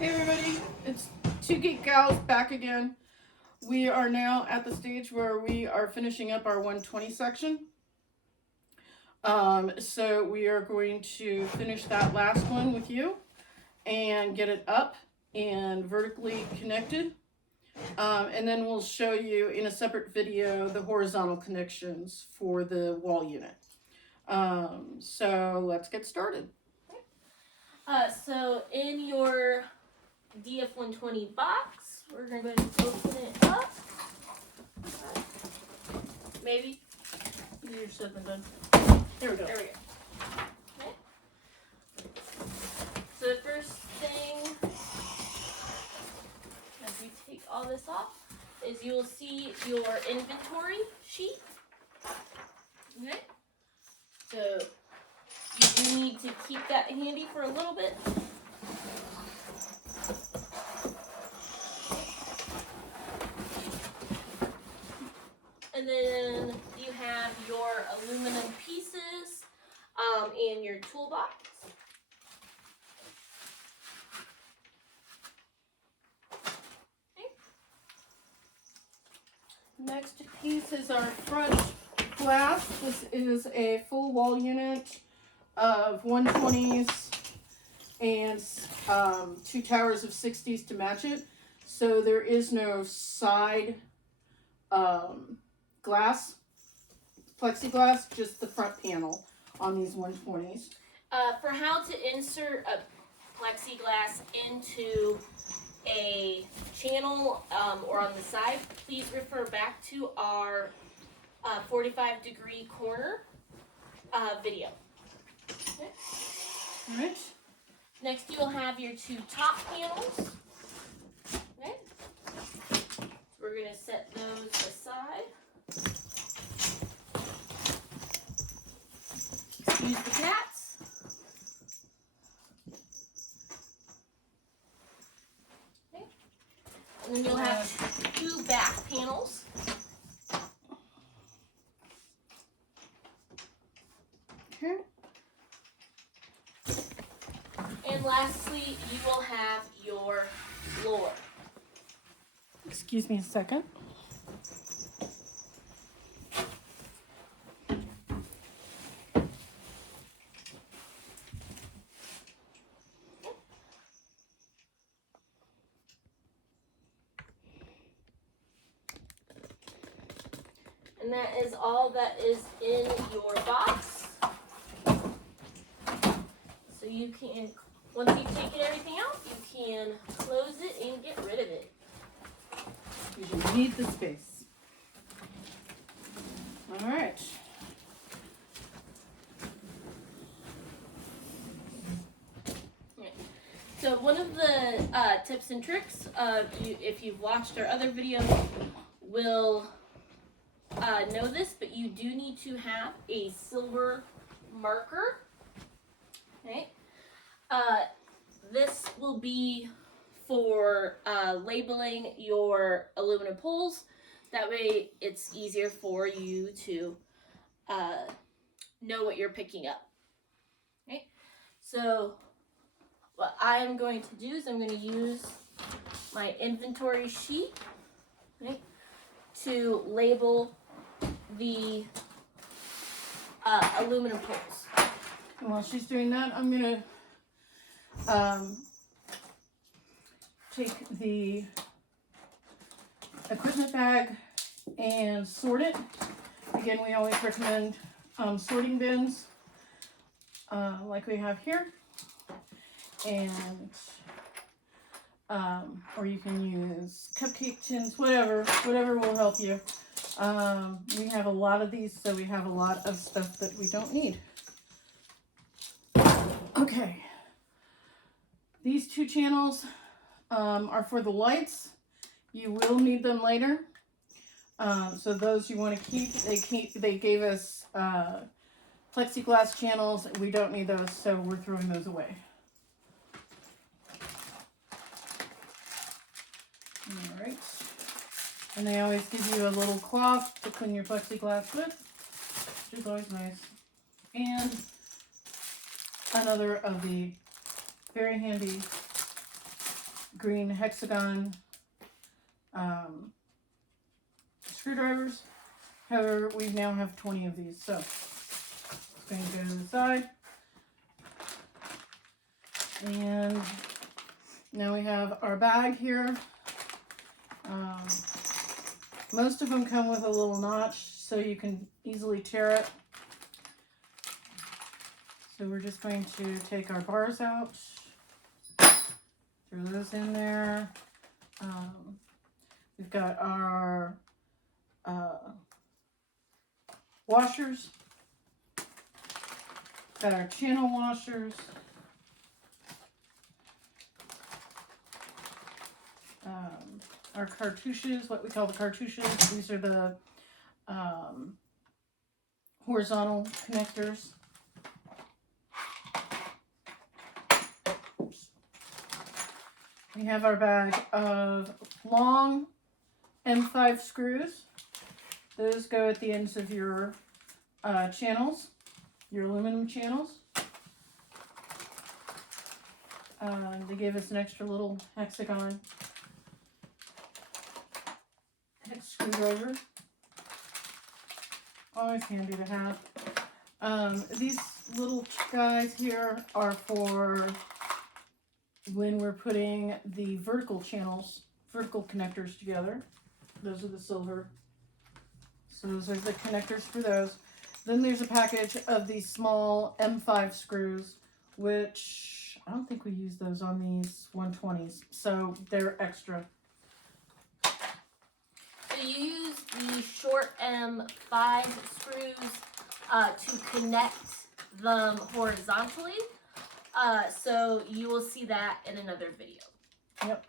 Hey everybody, it's two Geek Gals back again. We are now at the stage where we are finishing up our 120 section. So we are going to finish that last one with you and get it up and vertically connected. And then we'll show you in a separate video the horizontal connections for the wall unit. So let's get started. So in your DF120 box, we're going to go ahead and open it up. Maybe. You're said and done. There we go. There we go. Okay. So the first thing, as we take all this off, is you will see your inventory sheet. Okay. So you do need to keep that handy for a little bit. And then you have your aluminum pieces in your toolbox. Okay. Next piece is our front glass. This is a full wall unit of 120s and 2 towers of 60s to match it. So there is no side glass, plexiglass, just the front panel on these 120s. For how to insert a plexiglass into a channel or on the side, please refer back to our 45-degree corner video. Okay. All right. Next, you'll have your 2 top panels. Okay. So we're going to set those aside. Excuse the cats. Okay. And then you'll have 2 back panels. Okay. And lastly, you will have your floor. Excuse me a second. And that is all that is in your box. So you can, once you've taken everything out, you can close it and get rid of it. You need the space. All right. So one of the tips and tricks, if you've watched our other videos, will know this, but you do need to have a silver marker. Okay. This will be for labeling your aluminum poles. That way it's easier for you to know what you're picking up. Okay. So what I'm going to do is I'm going to use my inventory sheet, okay, to label the aluminum poles. And while she's doing that, I'm going to take the equipment bag and sort it. Again, we always recommend sorting bins like we have here. And or you can use cupcake tins, whatever will help you. We have a lot of these, so we have a lot of stuff that we don't need. Okay, these 2 channels are for the lights. You will need them later, so those you want to keep. They gave us plexiglass channels. We don't need those, so we're throwing those away. All right, and they always give you a little cloth to clean your plexiglass with, which is always nice. And another of the very handy green hexagon screwdrivers. However, we now have 20 of these, so it's going to go to the side. And now we have our bag here. Most of them come with a little notch so you can easily tear it. So we're just going to take our bars out, throw those in there. We've got our washers, got our channel washers, our cartouches, what we call the cartouches. These are the horizontal connectors. We have our bag of long M5 screws. Those go at the ends of your channels, your aluminum channels. They gave us an extra little hexagon screwdriver. Always handy to have. These little guys here are for when we're putting the vertical channels, vertical connectors together. Those are the silver. So those are the connectors for those. Then there's a package of these small M5 screws, which I don't think we use those on these 120s. So they're extra. So you use the short M5 screws to connect them horizontally. So you will see that in another video. Yep.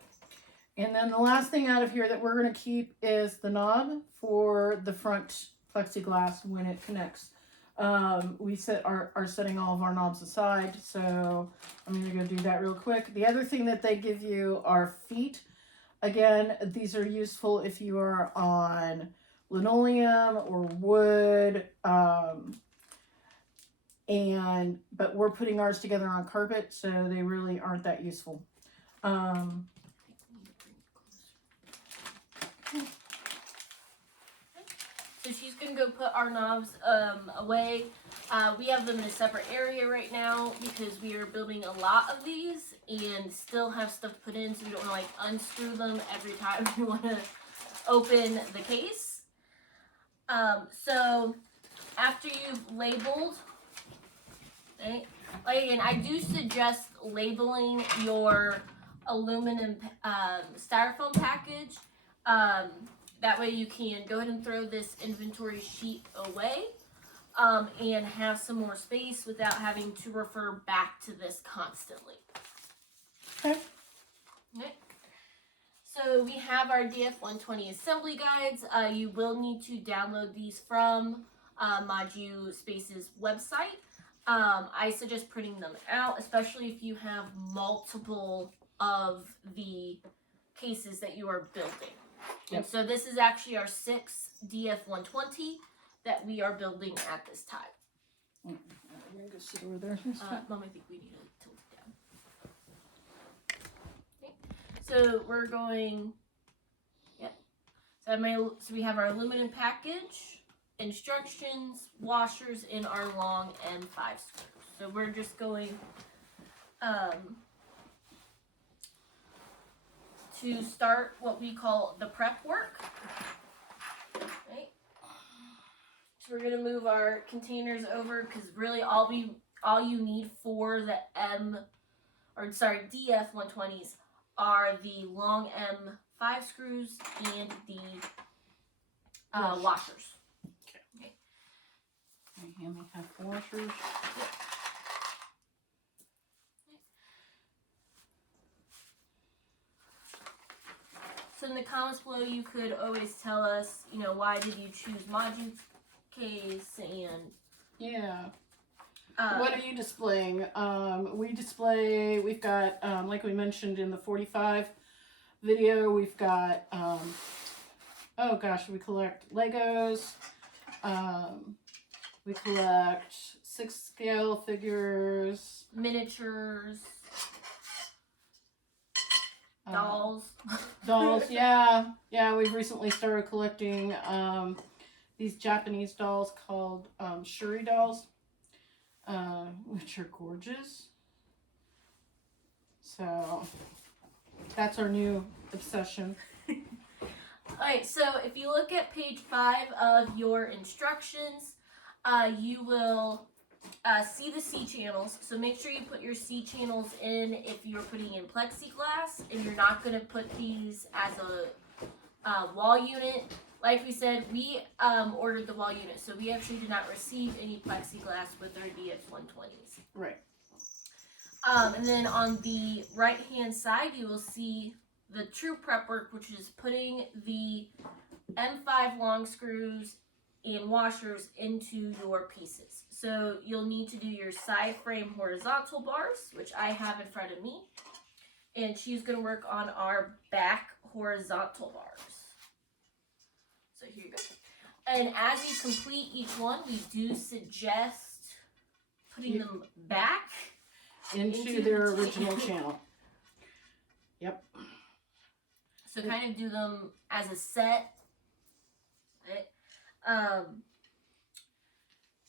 And then the last thing out of here that we're going to keep is the knob for the front plexiglass when it connects. We are setting all of our knobs aside, so I'm going to go do that real quick. The other thing that they give you are feet. Again, these are useful if you are on linoleum or wood, but we're putting ours together on carpet, so they really aren't that useful. So she's gonna go put our knobs away. We have them in a separate area right now because we are building a lot of these and still have stuff put in, so we don't want to like unscrew them every time we want to open the case. So after you've labeled, right? Like again, I do suggest labeling your aluminum styrofoam package. That way you can go ahead and throw this inventory sheet away and have some more space without having to refer back to this constantly. Okay. Okay. So we have our DF120 assembly guides. You will need to download these from Moducase's website. I suggest printing them out, especially if you have multiple of the cases that you are building. Yep. And so this is actually our 6th DF120 that we are building at this time. I'm going to go sit over there. Mom, I think we need to tilt it down. Okay. So we're going, yep. So we have our aluminum package, instructions, washers, and our long M5 screws. So we're just going to start what we call the prep work. Right? So we're gonna move our containers over because really all you need for the DF120s are the long M5 screws and the washers. Okay. I only have washers. Yep. So in the comments below, you could always tell us, why did you choose Moducase and... Yeah. What are you displaying? We've got, like we mentioned in the 45 video, we've got, we collect Legos. We collect 6-scale figures. Miniatures. Dolls. Dolls, yeah. Yeah, we've recently started collecting these Japanese dolls called Shuri dolls, which are gorgeous. So that's our new obsession. Alright, so if you look at page 5 of your instructions, you will see the C channels. So make sure you put your C channels in if you're putting in plexiglass, and you're not going to put these as a wall unit. Like we said, we ordered the wall unit, so we actually did not receive any plexiglass with our DF120s. Right. And then on the right hand side, you will see the true prep work, which is putting the M5 long screws and washers into your pieces. So you'll need to do your side frame horizontal bars, which I have in front of me. And she's going to work on our back horizontal bars. So here you go. And as you complete each one, we do suggest putting them back into their original channel. Yep. So kind of do them as a set.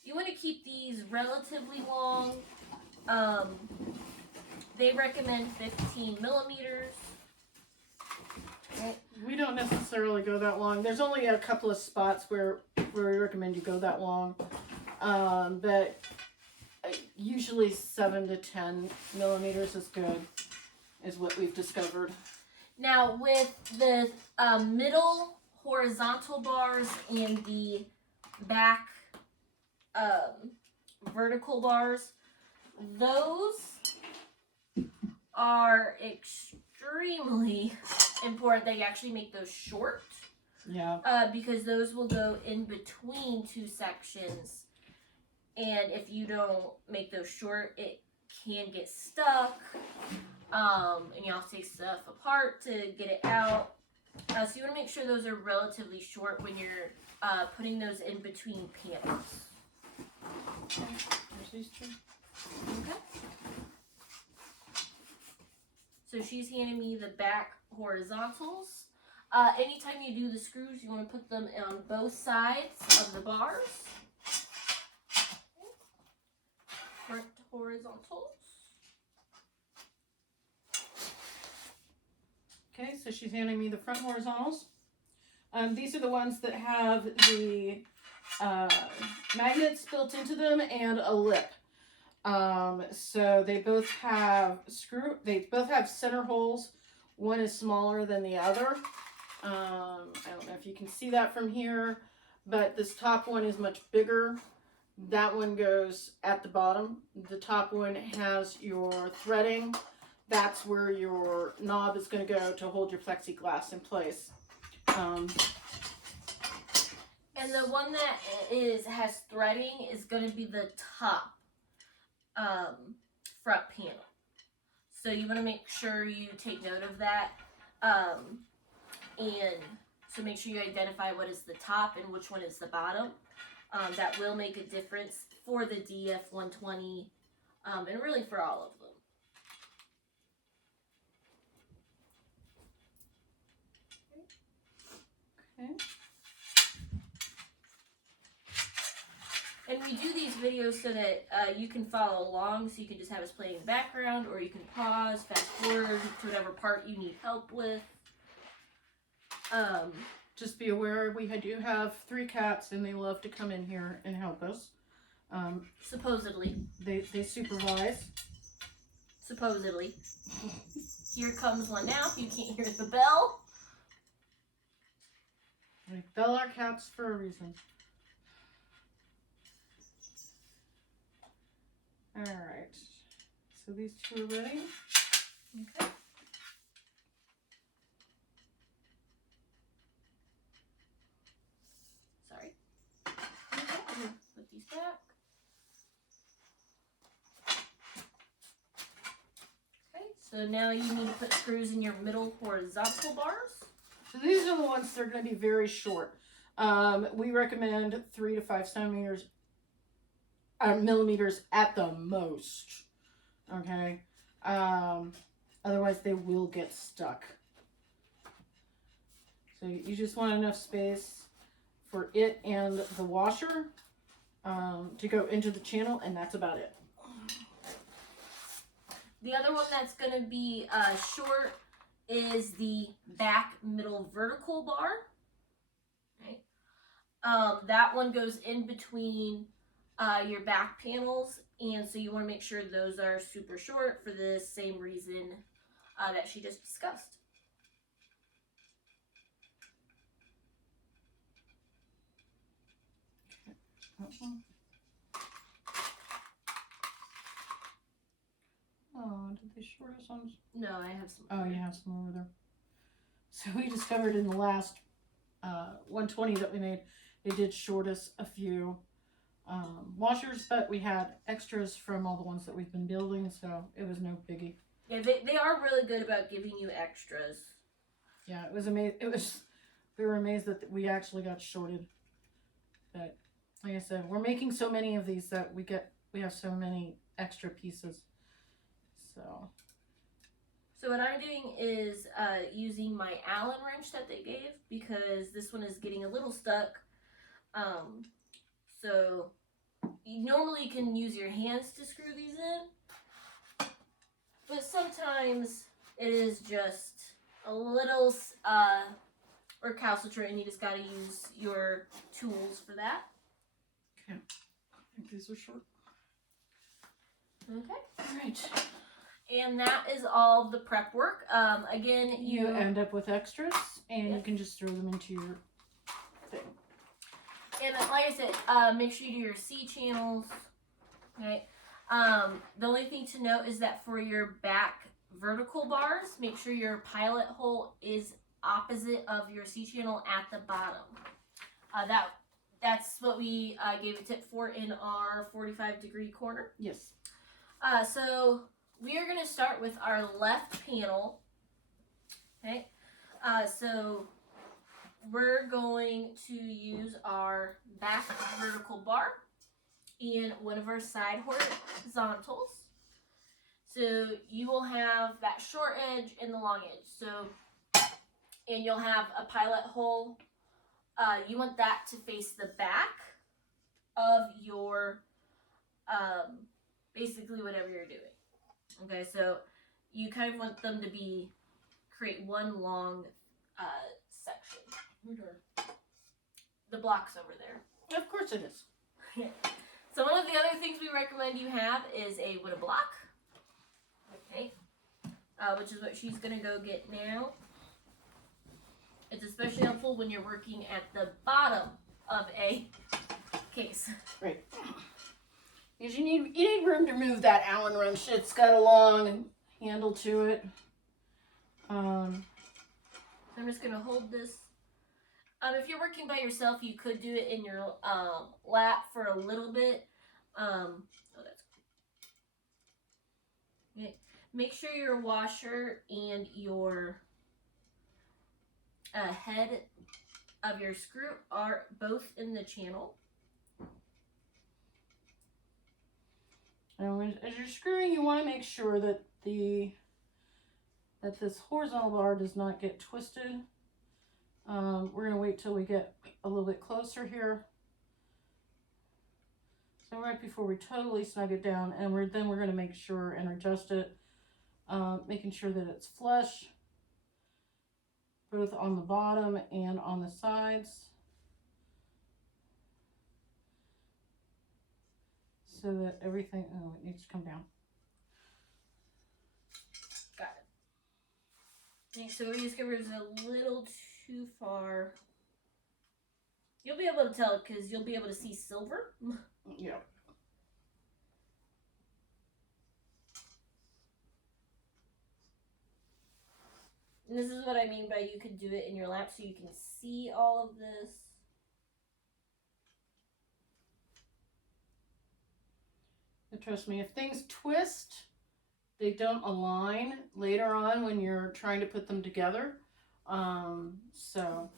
You want to keep these relatively long. They recommend 15 millimeters. Right. We don't necessarily go that long. There's only a couple of spots where we recommend you go that long. But usually 7 to 10 millimeters is good, is what we've discovered. Now with the middle horizontal bars and the back vertical bars, those are extremely important that you actually make those short. Yeah. Because those will go in between two sections, and if you don't make those short, it can get stuck, and you have to take stuff apart to get it out. So you want to make sure those are relatively short when you're putting those in between panels. Okay. There's these two. Okay. So she's handing me the back horizontals. Anytime you do the screws, you want to put them on both sides of the bars. Front horizontals. Okay, so she's handing me the front horizontals. These are the ones that have the magnets built into them and a lip. So they both have center holes. One is smaller than the other. I don't know if you can see that from here, but this top one is much bigger. That one goes at the bottom. The top one has your threading. That's where your knob is going to go to hold your plexiglass in place. And the one that has threading is going to be the top front panel. So you want to make sure you take note of that. And so make sure you identify what is the top and which one is the bottom. That will make a difference for the DF120 and really for all of them. Okay. And we do these videos so that you can follow along, so you can just have us play in the background, or you can pause, fast forward to whatever part you need help with. Just be aware we do have 3 cats and they love to come in here and help us. Supposedly. They supervise. Supposedly. Here comes one now, if you can't hear the bell. They bell our cats for a reason. Alright. So these 2 are ready. Okay. Sorry. Okay, put these back. Okay, so now you need to put screws in your middle horizontal bars. So these are the ones that are going to be very short. We recommend 3 to 5 centimeters, millimeters at the most. Okay. Otherwise they will get stuck. So you just want enough space for it and the washer to go into the channel, and that's about it. The other one that's going to be short is the back middle vertical bar. Right? That one goes in between your back panels, and so you want to make sure those are super short for the same reason that she just discussed. Oh, did they short us on? No, I have some. Oh, you have some over there. So we discovered in the last 120 that we made, they did short us a few washers, but we had extras from all the ones that we've been building, so it was no biggie. Yeah, they are really good about giving you extras. Yeah, it was amazing. We were amazed that we actually got shorted. But like I said, we're making so many of these that we have so many extra pieces. So what I'm doing is using my Allen wrench that they gave, because this one is getting a little stuck. So you normally can use your hands to screw these in, but sometimes it is just a little recalcitrant and you just got to use your tools for that. Okay, I think these are short. Okay. All right. And that is all the prep work. Again, You end up with extras, and Yep. you can just throw them into your thing. And like I said, make sure you do your C channels. Okay. The only thing to note is that for your back vertical bars, make sure your pilot hole is opposite of your C channel at the bottom. That's what we gave a tip for in our 45-degree corner. Yes. So we are going to start with our left panel. Okay. So we're going to use our back vertical bar and one of our side horizontals. So you will have that short edge and the long edge. So, and you'll have a pilot hole. You want that to face the back of your, basically whatever you're doing. Okay, so you kind of want them to create one long section. The block's over there. Of course it is. So one of the other things we recommend you have is a wooden block. Okay, which is what she's gonna go get now. It's especially helpful when you're working at the bottom of a case. Right. Because you need room to move that Allen wrench. It's got a long handle to it. I'm just gonna hold this. If you're working by yourself, you could do it in your lap for a little bit. Oh, that's cool. Okay. Make sure your washer and your head of your screw are both in the channel. And as you're screwing, you want to make sure that this horizontal bar does not get twisted. We're going to wait till we get a little bit closer here. So right before we totally snug it down, and then we're going to make sure and adjust it, making sure that it's flush, both on the bottom and on the sides, so that everything, oh, it needs to come down. Got it. Make sure your skipper is a little too far. You'll be able to tell because you'll be able to see silver. Yeah. And this is what I mean by you could do it in your lap so you can see all of this. And trust me, if things twist, they don't align later on when you're trying to put them together. So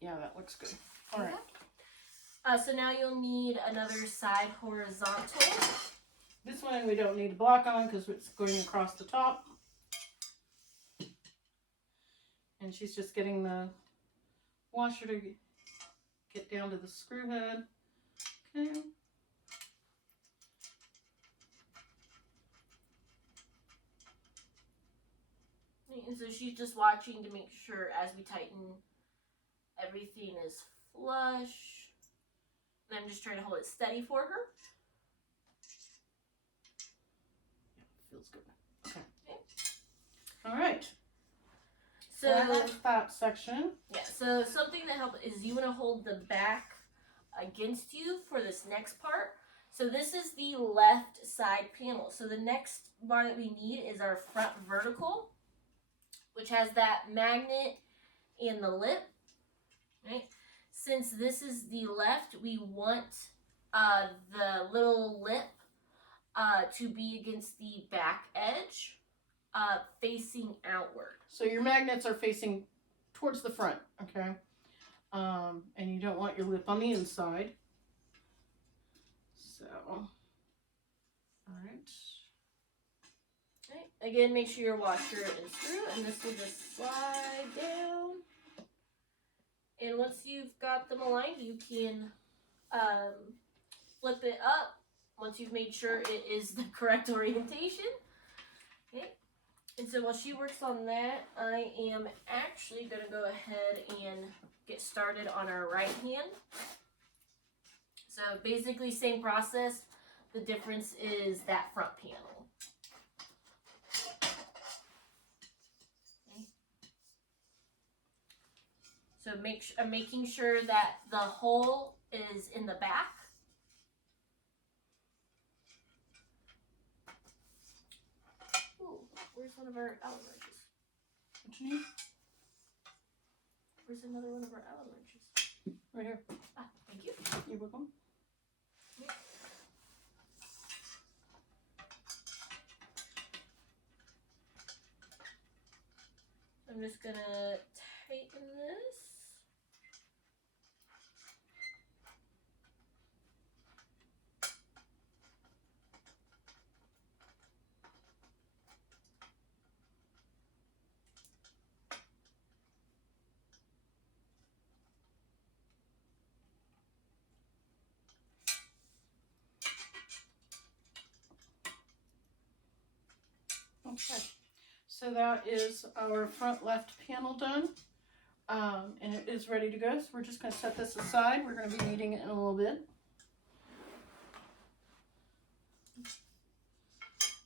yeah, that looks good. All right. So now you'll need another side horizontal. This one we don't need a block on because it's going across the top. And she's just getting the washer to get down to the screw head. Okay. And so she's just watching to make sure as we tighten, everything is flush. And I'm just trying to hold it steady for her. Feels good. Okay. All right. So that's that section. Yeah, so something that helps is you want to hold the back against you for this next part. So this is the left side panel. So the next bar that we need is our front vertical, which has that magnet and the lip, right? Since this is the left, we want the little lip to be against the back edge, facing outward. So your magnets are facing towards the front, okay? And you don't want your lip on the inside. So, all right. Okay. Again, make sure your washer is through, and this will just slide down. And once you've got them aligned, you can flip it up once you've made sure it is the correct orientation. Okay. And so while she works on that, I am actually going to go ahead and get started on our right hand. So basically same process. The difference is that front panel. Okay. So I'm making sure that the hole is in the back. Ooh, where's one of our Allen wrenches? What you need? Where's another one of our Allen wrenches? Right here. Ah, thank you. You're welcome. I'm just gonna tighten this. Okay. So that is our front left panel done. And it is ready to go. So we're just going to set this aside. We're going to be needing it in a little bit.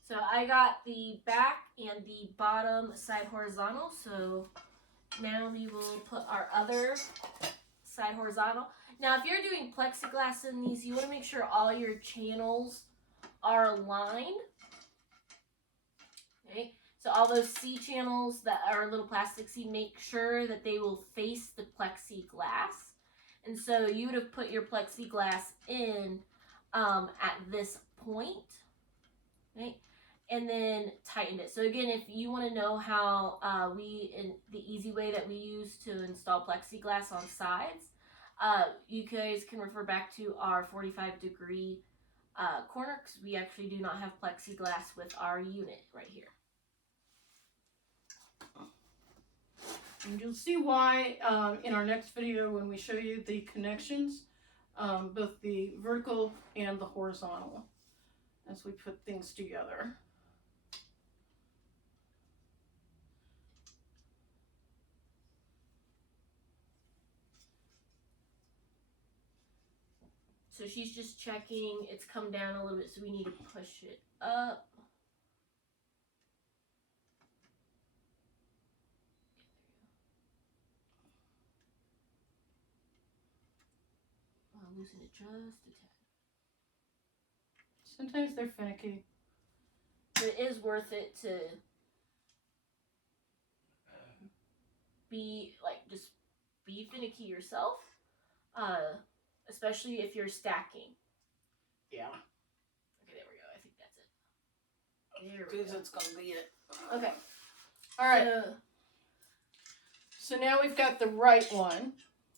So I got the back and the bottom side horizontal. So now we will put our other side horizontal. Now if you're doing plexiglass in these, you want to make sure all your channels are aligned. Okay. So all those C channels that are a little plastic C, make sure that they will face the plexiglass. And so you would have put your plexiglass in at this point, right? And then tightened it. So again, if you want to know how the easy way that we use to install plexiglass on sides, you guys can refer back to our 45-degree corner, because we actually do not have plexiglass with our unit right here. And you'll see why in our next video when we show you the connections, both the vertical and the horizontal, as we put things together. So she's just checking, it's come down a little bit, so we need to push it up. I'll loosen it just a tad. Sometimes they're finicky. But it is worth it to be, just be finicky yourself. Especially if you're stacking. Yeah. Okay, there we go. I think that's it. There we Because go. it's going to be it. Okay. All right. So now we've got the right one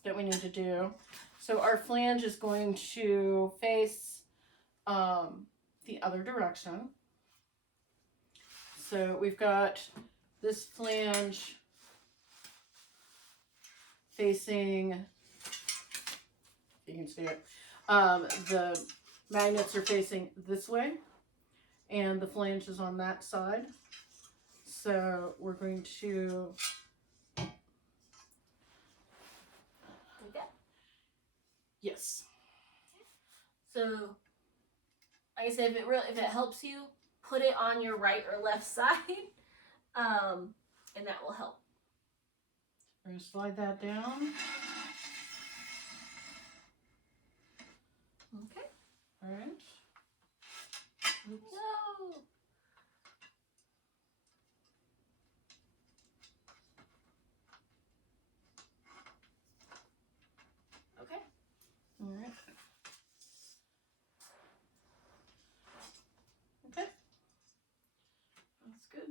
that we need to do. So our flange is going to face the other direction. So we've got this flange facing, if you can see it, the magnets are facing this way and the flange is on that side. So we're going to, like that. yes. So, like I said, if it helps you, put it on your right or left side, and that will help. We're going to slide that down. Okay. All right. Oops. No. Okay. All right. Okay. That's good.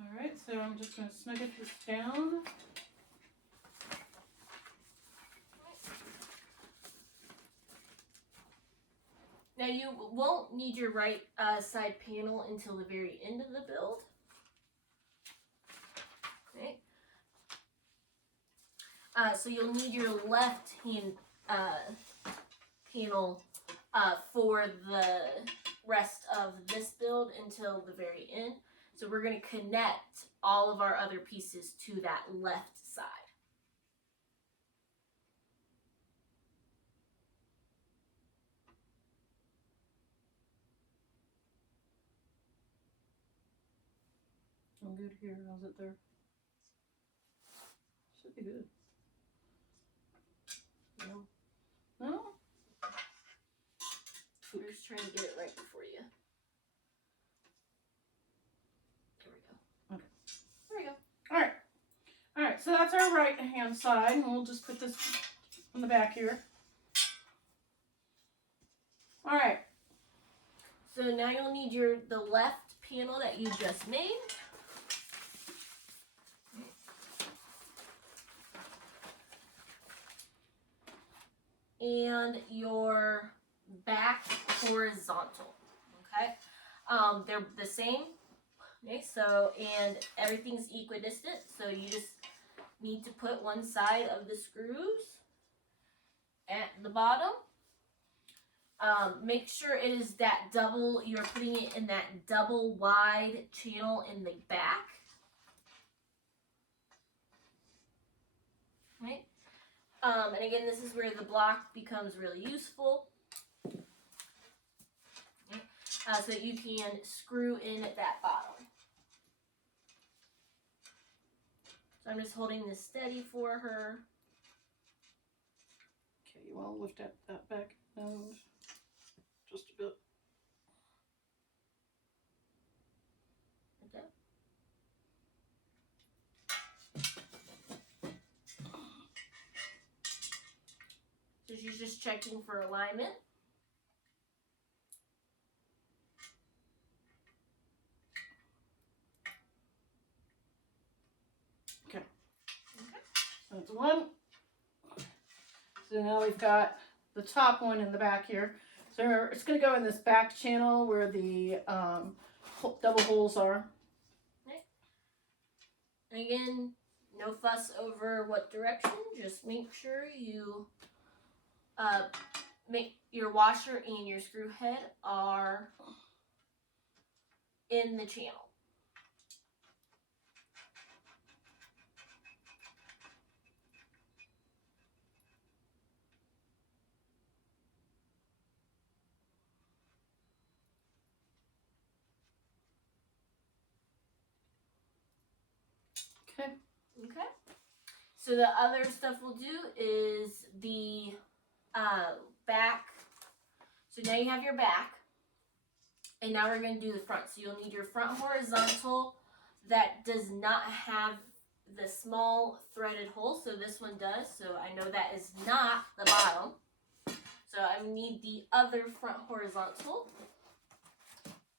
All right, so I'm just going to snugget this down. Now you won't need your right side panel until the very end of the build. Okay. So you'll need your left hand panel for the rest of this build until the very end. So we're going to connect all of our other pieces to that left side. I'm good here. How's it there? Should be good. No? No? We're just trying to get it right before you. There we go. Okay. There we go. All right. All right, so that's our right hand side, and we'll just put this on the back here. All right. So now you'll need the left panel that you just made. And your back horizontal, okay? They're the same, okay? So, and everything's equidistant, so you just need to put one side of the screws at the bottom. Make sure it is that double, you're putting it in that double wide channel in the back. Okay. And again, this is where the block becomes really useful. Okay. So that you can screw in at that bottom. So I'm just holding this steady for her. Okay, you want to lift that back down just a bit. Like that. So she's just checking for alignment. Okay. So that's one. So now we've got the top one in the back here. So it's going to go in this back channel where the double holes are. Okay. And again, no fuss over what direction. Just make sure you make your washer and your screw head are in the channel. Okay. Okay. So the other stuff we'll do is the back. So now you have your back. And now we're going to do the front. So you'll need your front horizontal that does not have the small threaded hole. So this one does. So I know that is not the bottom. So I need the other front horizontal.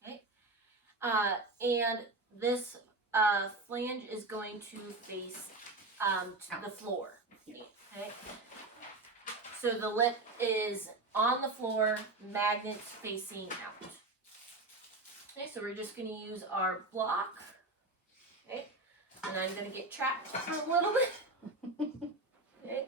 Okay. And this flange is going to face to the floor. Okay. So the lip is on the floor, magnets facing out. Okay, so we're just going to use our block. Okay, and I'm going to get trapped for a little bit. Okay.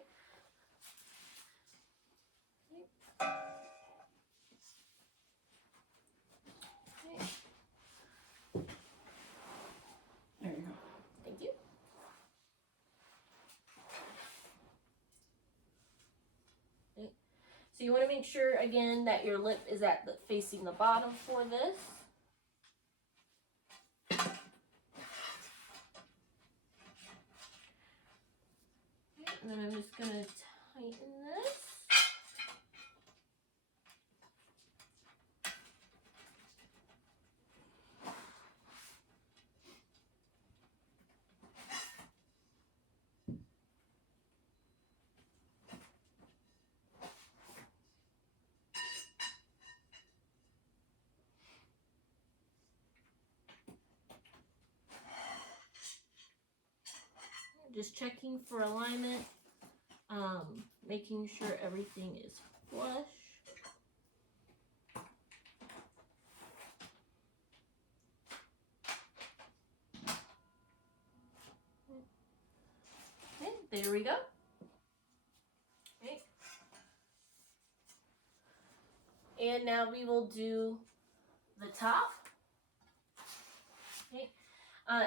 There you go. Thank you. Okay. So you want to make sure again that your lip is facing the bottom for this. Okay, and then I'm just going to tighten this. Just checking for alignment, making sure everything is flush. Okay, there we go. Okay. And now we will do the top. Okay.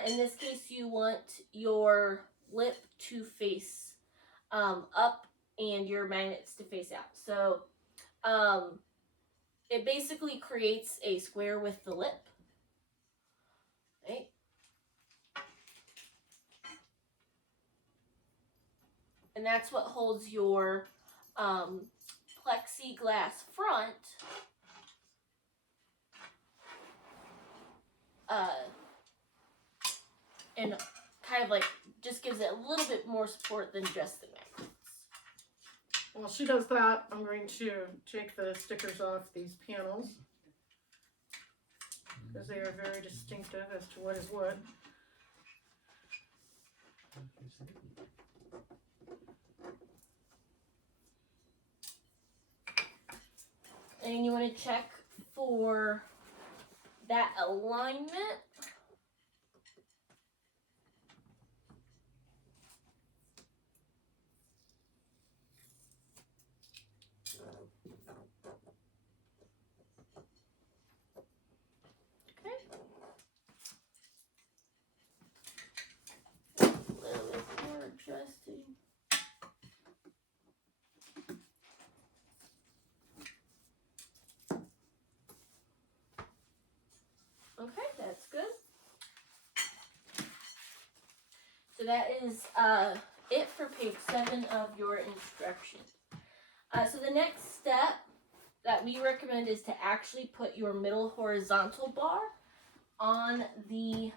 In this case, you want your lip to face up and your magnets to face out. So it basically creates a square with the lip. Okay. And that's what holds your plexiglass front and kind of like just gives it a little bit more support than just the magnets. While she does that, I'm going to take the stickers off these panels because they are very distinctive as to what is what. And you want to check for that alignment. Okay. A little bit more adjusting. Okay, that's good. So that is it for page 7 of your instructions. So the next step that we recommend is to actually put your middle horizontal bar on the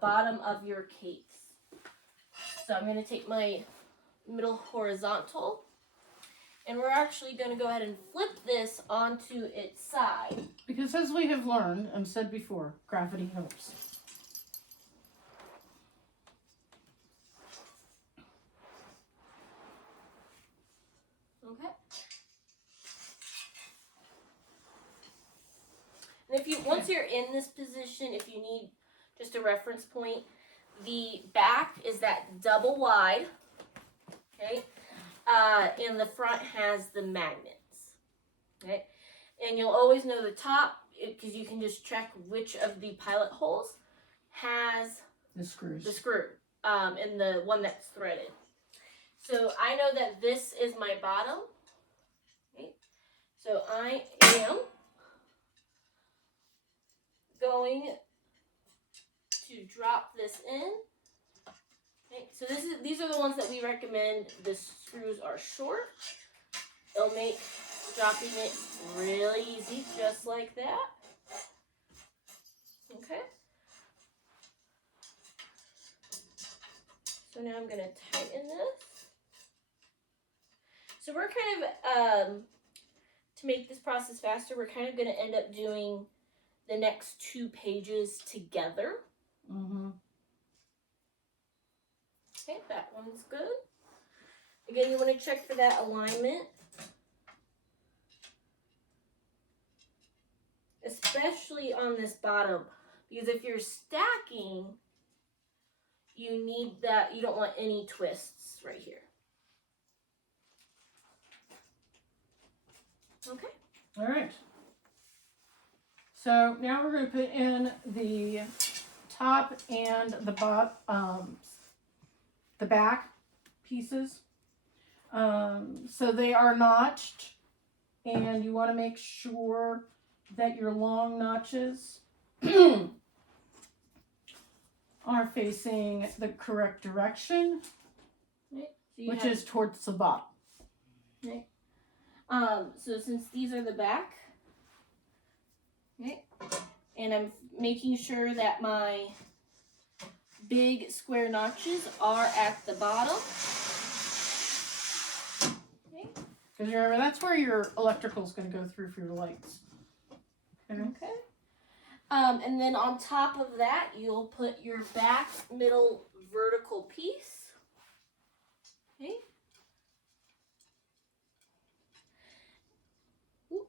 bottom of your case. So I'm going to take my middle horizontal, and we're actually going to go ahead and flip this onto its side. Because as we have learned and said before, gravity helps. Okay. And if you, once you're in this position, if you need just a reference point, the back is that double wide, okay? And the front has the magnets, okay? And you'll always know the top because you can just check which of the pilot holes has The screws. the screw and the one that's threaded. So I know that this is my bottom, okay? So I am going to drop this in. Okay, so these are the ones that we recommend. The screws are short. It'll make dropping it really easy, just like that. Okay. So now I'm going to tighten this. So we're kind of, to make this process faster, we're kind of going to end up doing the next 2 pages together. Mm-hmm. Okay, that one's good. Again, you want to check for that alignment. especially on this bottom, because if you're stacking, you need that, you don't want any twists right here. Okay. All right. So now we're going to put in the top and the back pieces. So they are notched, and you want to make sure that your long notches are facing the correct direction, Right. So which is towards the bottom. Right. So since these are the back, okay, and I'm making sure that my big square notches are at the bottom. Okay. Because remember, that's where your electrical is going to go through for your lights. Okay. And then on top of that, you'll put your back middle vertical piece. Okay. Ooh.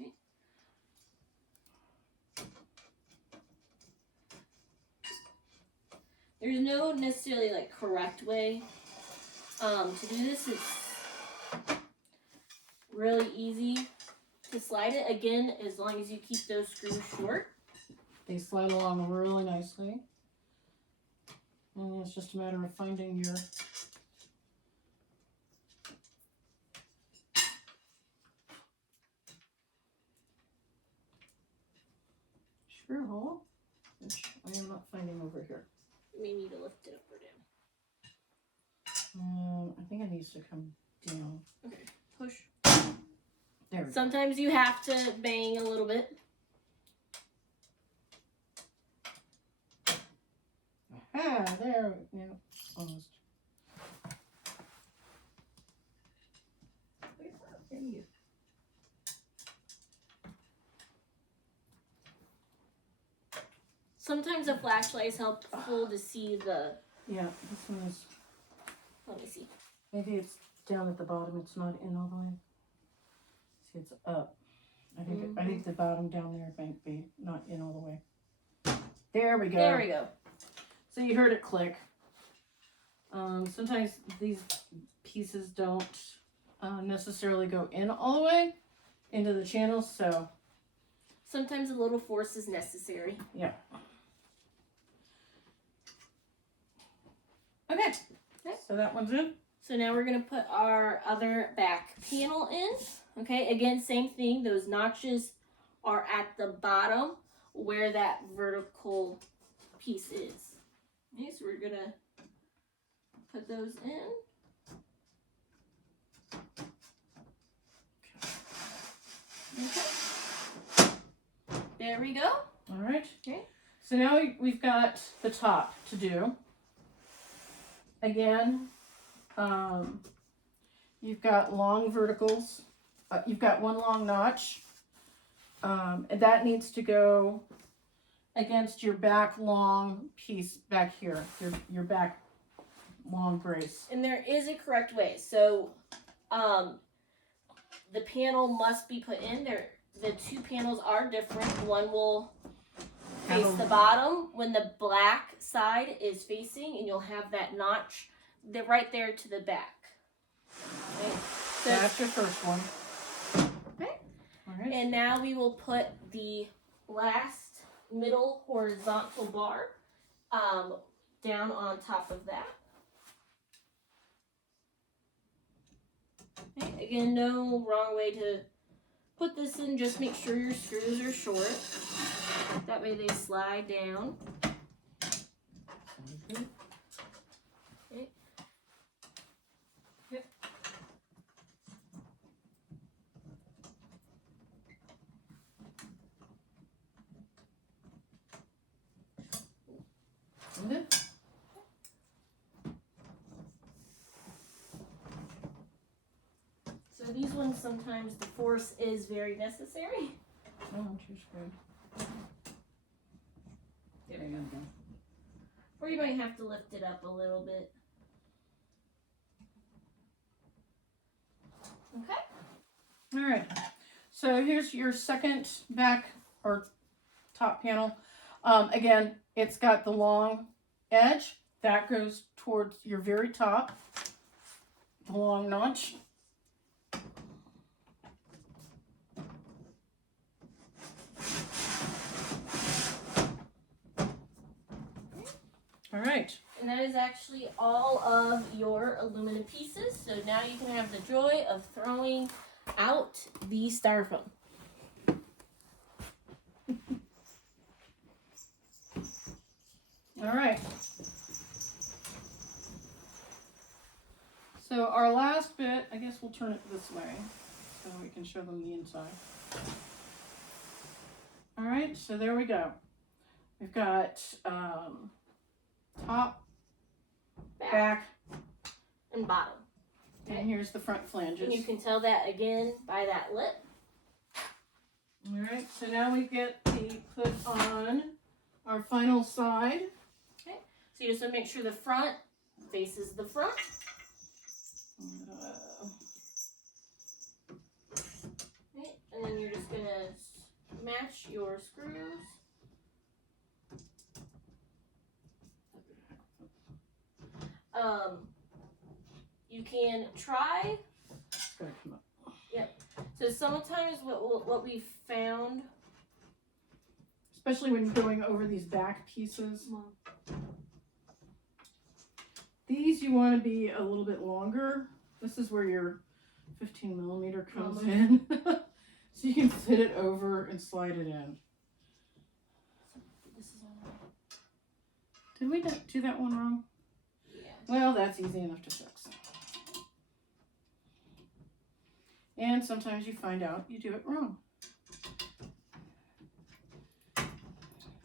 Okay. There's no necessarily like correct way to do this. It's really easy to slide it, again, as long as you keep those screws short. They slide along really nicely. And it's just a matter of finding your screw hole, which I am not finding over here. You may need to lift it up or down. I think it needs to come down. Okay, push. There we go. Sometimes you have to bang a little bit. Ah, there we go. Almost. There you go. Sometimes a flashlight is helpful to see the. Yeah, this one is. Let me see. Maybe it's down at the bottom. It's not in all the way. See, it's up. I think the bottom down there might be not in all the way. There we go. There we go. So you heard it click. Sometimes these pieces don't necessarily go in all the way into the channels, so. Sometimes a little force is necessary. Yeah. Okay. So that one's in. So now we're going to put our other back panel in. Okay, again, same thing. Those notches are at the bottom where that vertical piece is. Okay, so we're going to put those in. Okay. There we go. All right. Okay. So now we've got the top to do. Again, you've got long verticals. You've got one long notch. And that needs to go against your back long piece back here. Your back long brace. And there is a correct way. So the panel must be put in there. The two panels are different. One will face the bottom when the black side is facing, and you'll have that notch right there to the back. Okay. So that's your first one. Okay. All right. And now we will put the last middle horizontal bar down on top of that. Okay. Again, no wrong way to put this in. Just make sure your screws are short. That way they slide down. Okay. Yep. Okay. So these ones, sometimes the force is very necessary. Oh, too screwed. There you go. Or you might have to lift it up a little bit. Okay. All right. So here's your second back or top panel. Again, it's got the long edge that goes towards your very top, the long notch. All right. And that is actually all of your aluminum pieces. So now you can have the joy of throwing out the styrofoam. All right. So our last bit, I guess we'll turn it this way so we can show them the inside. All right, so there we go. We've got top, back, and bottom. Okay. And here's the front flanges. And you can tell that again by that lip. All right, so now we get the put on our final side. Okay, so you just want to make sure the front faces the front. Okay, and then you're just going to match your screws. You can try. It's gotta come up. Yep. So sometimes what we found, especially when you're going over these back pieces, these you want to be a little bit longer. This is where your 15 millimeter comes in, so you can fit it over and slide it in. This is all. Did we do that one wrong? Yeah. Well, that's easy enough to fix. And sometimes you find out you do it wrong.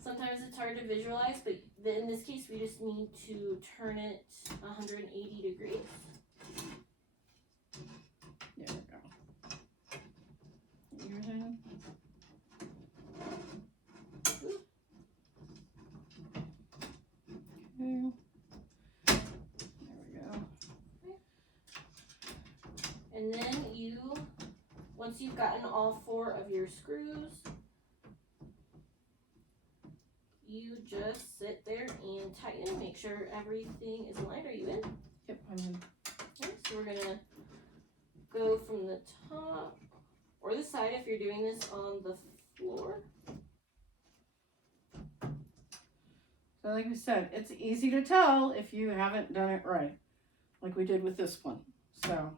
Sometimes it's hard to visualize, but in this case, we just need to turn it 180 degrees. There we go. Yours in. Okay. There we go. And then once you've gotten all 4 of your screws, you just sit there and tighten, make sure everything is aligned. Are you in? Yep, I'm in. Okay, so we're gonna go from the top or the side if you're doing this on the floor. So like we said, it's easy to tell if you haven't done it right, like we did with this one. So,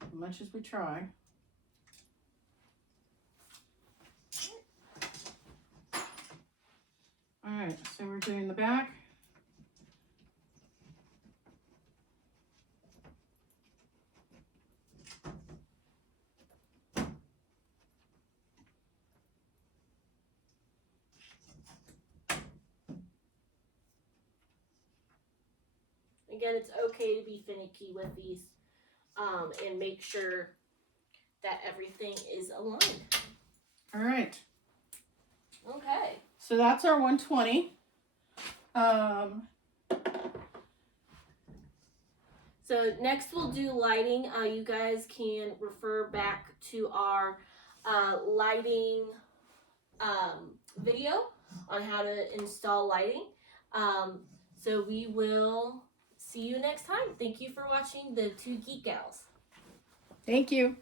as much as we try. All right, so we're doing the back. Again, it's okay to be finicky with these and make sure that everything is aligned. All right. Okay. So that's our 120. So next we'll do lighting. You guys can refer back to our lighting video on how to install lighting. So we will see you next time. Thank you for watching the 2 Geek Gals. Thank you.